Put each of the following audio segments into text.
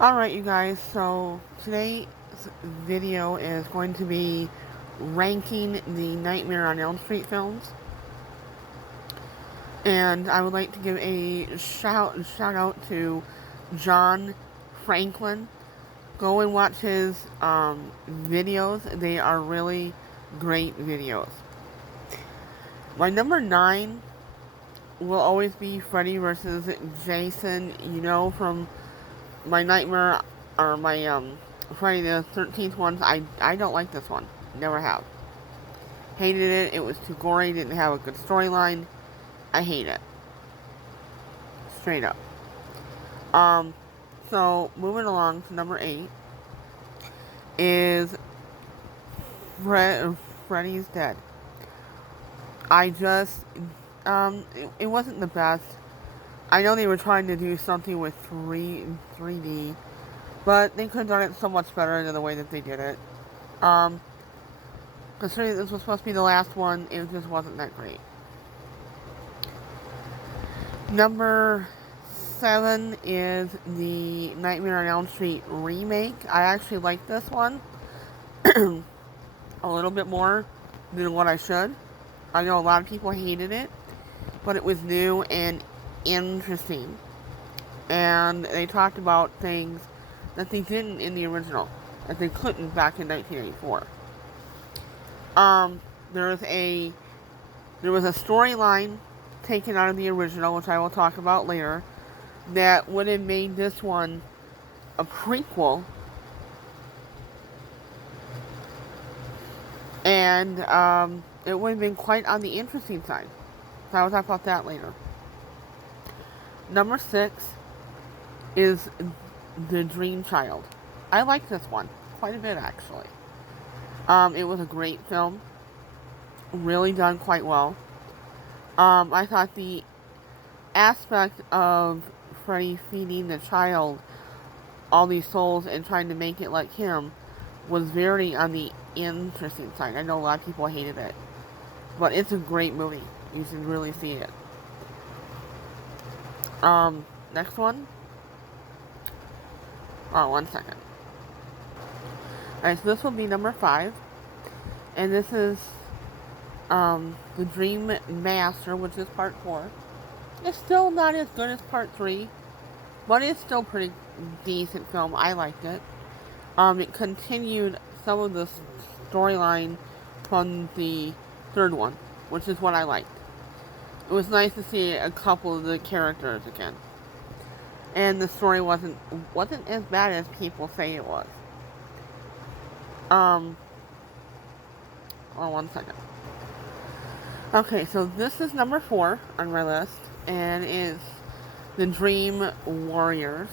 Alright, you guys, so today's video is going to be ranking the Nightmare on Elm Street films. And I would like to give a shout out to John Franklin. Go and watch his videos. They are really great videos. My number 9 will always be Freddy versus Jason. You know, from my Nightmare or my Friday the 13th ones, I don't like this one. Never have. Hated it. It was too gory. Didn't have a good storyline. I hate it. Straight up. Um, so moving along to number 8 is Freddy's Dead. I just it wasn't the best. I know they were trying to do something with 3D, but they could have done it so much better than the way that they did it. Um, Considering this was supposed to be the last one, it just wasn't that great. Number 7 is the Nightmare on Elm Street remake. I actually like this one a little bit more than what I should. I know a lot of people hated it, but it was new and interesting. And they talked about things that they didn't in the original, that they couldn't back in 1984. Um, there was a storyline taken out of the original, which I will talk about later, that would have made this one a prequel, and it would have been quite on the interesting side. So I will talk about that later. Number 6 is The Dream Child. I like this one quite a bit, actually. It was a great film, really done quite well. I thought the aspect of Freddy feeding the child all these souls and trying to make it like him was very on the interesting side. I know a lot of people hated it, but it's a great movie. You should really see it. Next one. Oh, 1 second. Alright, so this will be number 5. And this is The Dream Master, which is part 4. It's still not as good as part 3, but it's still pretty decent film. I liked it. It continued some of the storyline from the third one, which is what I liked. It was nice to see a couple of the characters again. And the story wasn't as bad as people say it was. Oh, 1 second. Okay, so this is number 4 on my list, and is The Dream Warriors.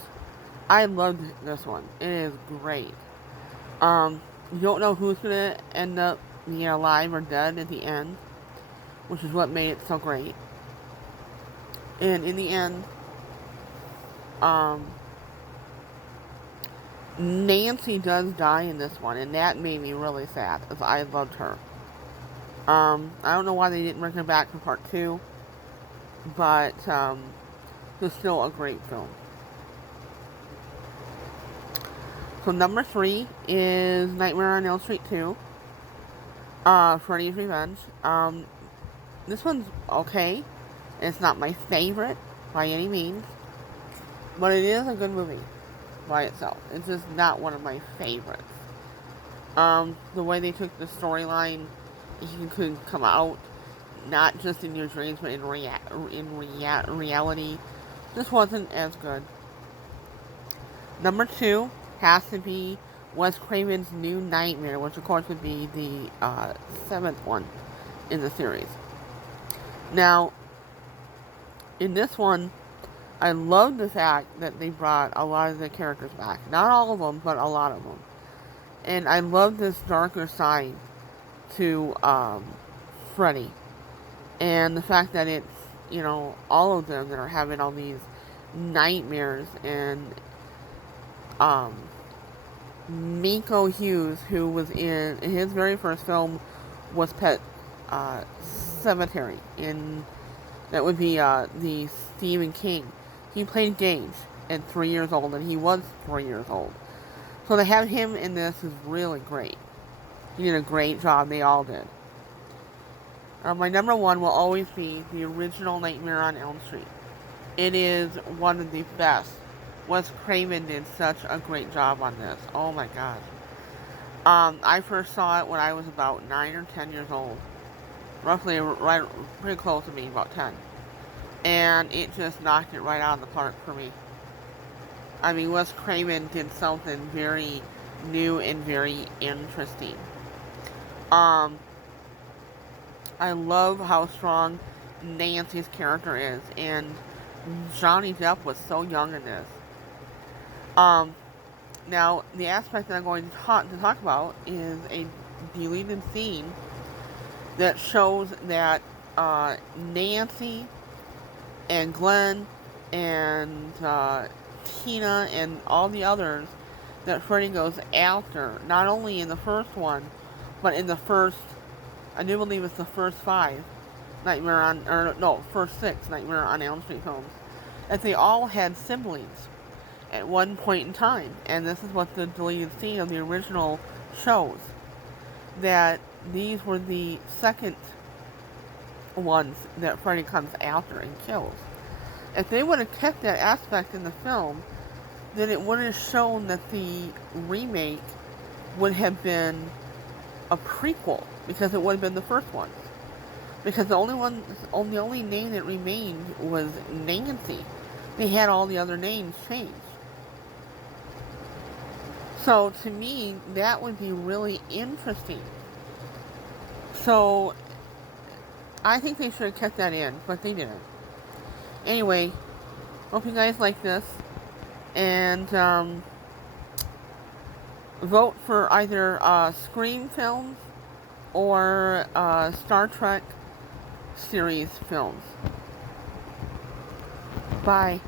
I loved this one. It is great. You don't know who's gonna end up being alive or dead at the end, which is what made it so great. And in the end, Nancy does die in this one, and that made me really sad, because I loved her. I don't know why they didn't bring her back for part 2, but it's still a great film. So number 3 is Nightmare on Elm Street 2, Freddy's Revenge. This one's okay. It's not my favorite by any means, but it is a good movie by itself. It's just not one of my favorites. The way they took the storyline, you could come out not just in your dreams, but in reality, just wasn't as good. Number 2 has to be Wes Craven's New Nightmare, which of course would be the 7th one in the series. Now, in this one, I love the fact that they brought a lot of the characters back. Not all of them, but a lot of them. And I love this darker side to Freddy. And the fact that it's, all of them that are having all these nightmares. And Miko Hughes, who was in his very first film, was Pet Cemetery. That would be the Stephen King. He played Gage, and 3 years old, and he was 3 years old. So to have him in this is really great. He did a great job. They all did. My number one will always be the original Nightmare on Elm Street. It is one of the best. Wes Craven did such a great job on this. Oh my gosh. I first saw it when I was about 9 or 10 years old. Roughly, right, pretty close to me, about 10. And it just knocked it right out of the park for me. I mean, Wes Craven did something very new and very interesting. I love how strong Nancy's character is, and Johnny Depp was so young in this. Now, the aspect that I'm going to talk about is a deleted scene that shows that Nancy and Glenn and Tina and all the others that Freddy goes after, not only in the first one, but in the first, I do believe it's the first 5 first 6 Nightmare on Elm Street films, that they all had siblings at one point in time. And this is what the deleted scene of the original shows, that these were the second ones that Freddy comes after and kills. If they would have kept that aspect in the film, then it would have shown that the remake would have been a prequel, because it would have been the first one. Because the only name that remained was Nancy. They had all the other names changed. So to me, that would be really interesting. So I think they should have kept that in, but they didn't. Anyway, hope you guys like this, and vote for either Scream films or Star Trek series films. Bye.